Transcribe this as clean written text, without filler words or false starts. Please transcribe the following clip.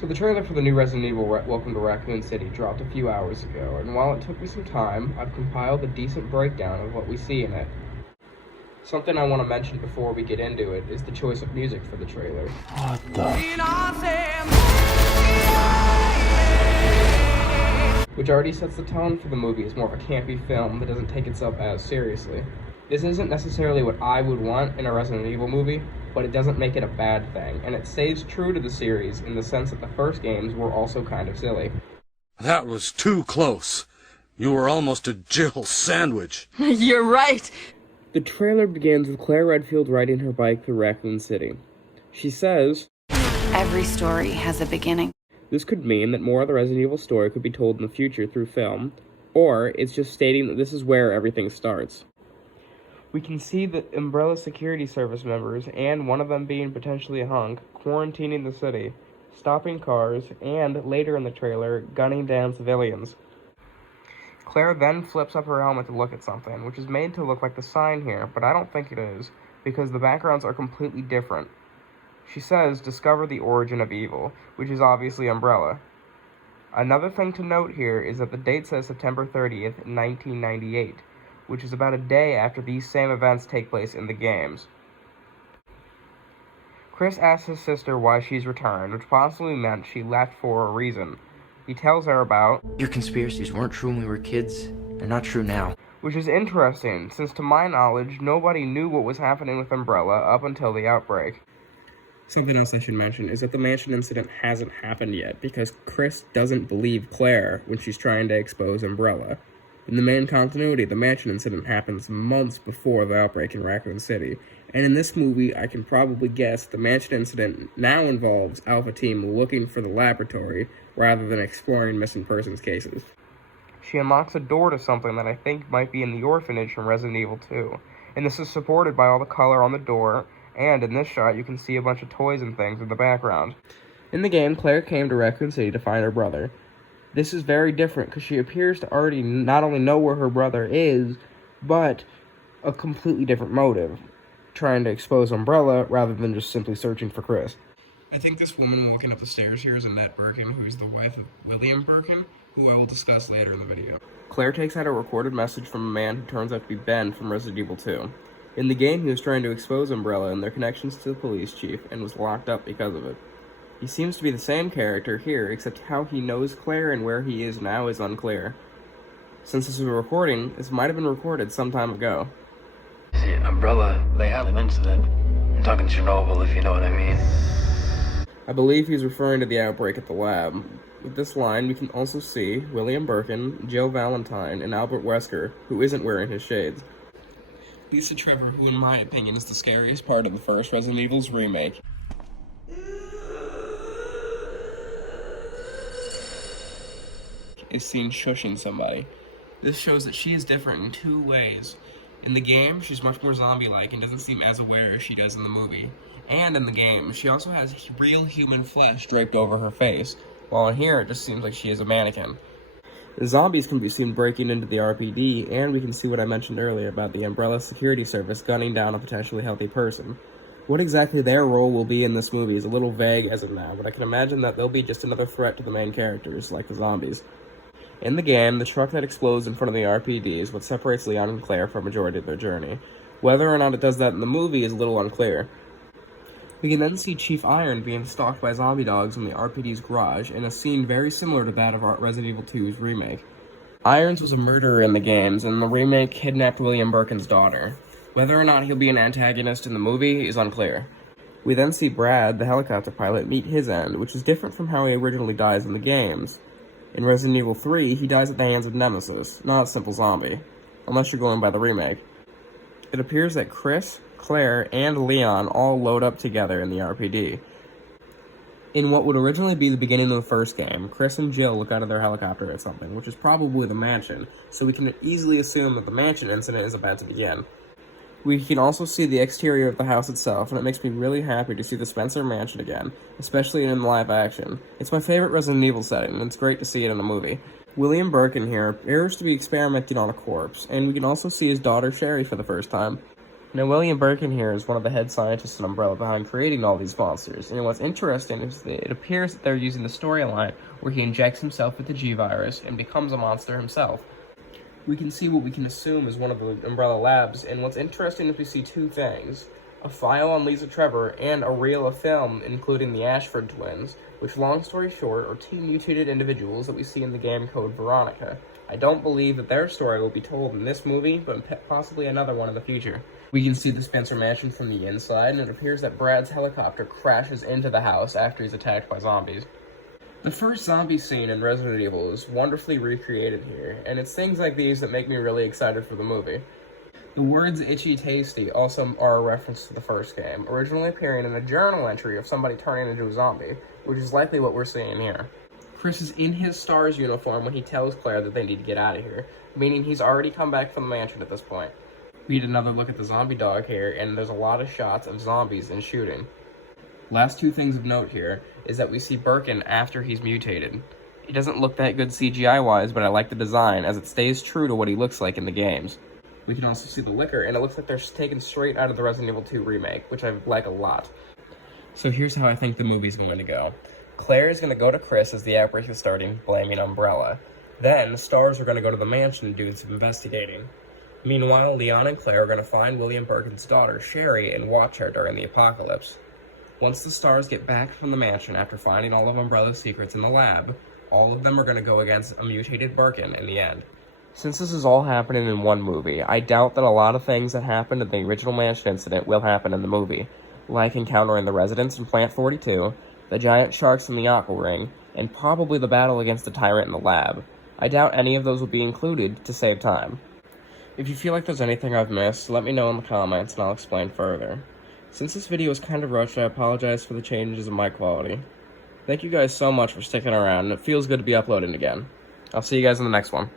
So the trailer for the new Resident Evil Welcome to Raccoon City dropped a few hours ago, and while it took me some time, I've compiled a decent breakdown of what we see in it. Something I want to mention before we get into it is the choice of music for the trailer. What the? Which already sets the tone for the movie as more of a campy film that doesn't take itself as seriously. This isn't necessarily what I would want in a Resident Evil movie, but it doesn't make it a bad thing, and it stays true to the series in the sense that the first games were also kind of silly. That was too close. You were almost a Jill sandwich. You're right. The trailer begins with Claire Redfield riding her bike through Raccoon City. She says, Every story has a beginning. This could mean that more of the Resident Evil story could be told in the future through film, or it's just stating that this is where everything starts. We can see the Umbrella security service members, and one of them being potentially a hunk, quarantining the city, stopping cars, and, later in the trailer, gunning down civilians. Claire then flips up her helmet to look at something, which is made to look like the sign here, but I don't think it is, because the backgrounds are completely different. She says, discover the origin of evil, which is obviously Umbrella. Another thing to note here is that the date says September 30th, 1998, which is about a day after these same events take place in the games. Chris asks his sister why she's returned, which possibly meant she left for a reason. He tells her about your conspiracies weren't true when we were kids, and not true now. Which is interesting, since to my knowledge, nobody knew what was happening with Umbrella up until the outbreak. Something else I should mention is that the mansion incident hasn't happened yet, because Chris doesn't believe Claire when she's trying to expose Umbrella. In the main continuity, the mansion incident happens months before the outbreak in Raccoon City, and in this movie, I can probably guess the mansion incident now involves Alpha Team looking for the laboratory rather than exploring missing persons cases. She unlocks a door to something that I think might be in the orphanage from Resident Evil 2, and this is supported by all the color on the door, and in this shot you can see a bunch of toys and things in the background. In the game, Claire came to Raccoon City to find her brother. This is very different because she appears to already not only know where her brother is, but a completely different motive, trying to expose Umbrella rather than just simply searching for Chris. I think this woman walking up the stairs here is Annette Birkin, who is the wife of William Birkin, who I will discuss later in the video. Claire takes out a recorded message from a man who turns out to be Ben from Resident Evil 2. In the game, he was trying to expose Umbrella and their connections to the police chief, and was locked up because of it. He seems to be the same character here, except how he knows Claire and where he is now is unclear. Since this is a recording, this might have been recorded some time ago. See, Umbrella, they had an incident. I'm talking Chernobyl, if you know what I mean. I believe he's referring to the outbreak at the lab. With this line, we can also see William Birkin, Jill Valentine, and Albert Wesker, who isn't wearing his shades. Lisa Trevor, who in my opinion is the scariest part of the first Resident Evil's remake, is seen shushing somebody. This shows that she is different in two ways. In the game, she's much more zombie-like and doesn't seem as aware as she does in the movie. And in the game, she also has real human flesh draped over her face, while in here it just seems like she is a mannequin. The zombies can be seen breaking into the RPD, and we can see what I mentioned earlier about the Umbrella security service gunning down a potentially healthy person. What exactly their role will be in this movie is a little vague as of now, but I can imagine that they'll be just another threat to the main characters, like the zombies. In the game, the truck that explodes in front of the RPD is what separates Leon and Claire for a majority of their journey. Whether or not it does that in the movie is a little unclear. We can then see Chief Iron being stalked by zombie dogs in the RPD's garage, in a scene very similar to that of Resident Evil 2's remake. Irons was a murderer in the games, and the remake kidnapped William Birkin's daughter. Whether or not he'll be an antagonist in the movie is unclear. We then see Brad, the helicopter pilot, meet his end, which is different from how he originally dies in the games. In Resident Evil 3, he dies at the hands of Nemesis, not a simple zombie, unless you're going by the remake. It appears that Chris, Claire, and Leon all load up together in the RPD. In what would originally be the beginning of the first game, Chris and Jill look out of their helicopter at something, which is probably the mansion, so we can easily assume that the mansion incident is about to begin. We can also see the exterior of the house itself, and it makes me really happy to see the Spencer Mansion again, especially in live action. It's my favorite Resident Evil setting, and it's great to see it in a movie. William Birkin here appears to be experimenting on a corpse, and we can also see his daughter Sherry for the first time. Now, William Birkin here is one of the head scientists at Umbrella behind creating all these monsters, and what's interesting is that it appears that they're using the storyline where he injects himself with the G-Virus and becomes a monster himself. We can see what we can assume is one of the Umbrella labs, and what's interesting is we see two things: a file on Lisa Trevor and a reel of film including the Ashford twins, which, long story short, are two mutated individuals that we see in the game Code Veronica. I don't believe that their story will be told in this movie, but possibly another one in the future. We can see the Spencer mansion from the inside, and it appears that Brad's helicopter crashes into the house after he's attacked by zombies. The first zombie scene in Resident Evil is wonderfully recreated here, and it's things like these that make me really excited for the movie. The words "itchy tasty" also are a reference to the first game, originally appearing in a journal entry of somebody turning into a zombie, which is likely what we're seeing here. Chris is in his STARS uniform when he tells Claire that they need to get out of here, meaning he's already come back from the mansion at this point. We get another look at the zombie dog here, and there's a lot of shots of zombies and shooting. Last two things of note here is that we see Birkin after he's mutated. He doesn't look that good CGI-wise, but I like the design, as it stays true to what he looks like in the games. We can also see the liquor, and it looks like they're taken straight out of the Resident Evil 2 remake, which I like a lot. So here's how I think the movie's going to go. Claire is going to go to Chris as the outbreak is starting, blaming Umbrella. Then, STARS are going to go to the mansion and do some investigating. Meanwhile, Leon and Claire are going to find William Birkin's daughter, Sherry, and watch her during the apocalypse. Once the STARS get back from the mansion after finding all of Umbrella's secrets in the lab, all of them are going to go against a mutated Birkin in the end. Since this is all happening in one movie, I doubt that a lot of things that happened in the original mansion incident will happen in the movie, like encountering the residents in Plant 42, the giant sharks in the Aqua Ring, and probably the battle against the tyrant in the lab. I doubt any of those will be included to save time. If you feel like there's anything I've missed, let me know in the comments and I'll explain further. Since this video is kind of rushed, I apologize for the changes in my quality. Thank you guys so much for sticking around, and it feels good to be uploading again. I'll see you guys in the next one.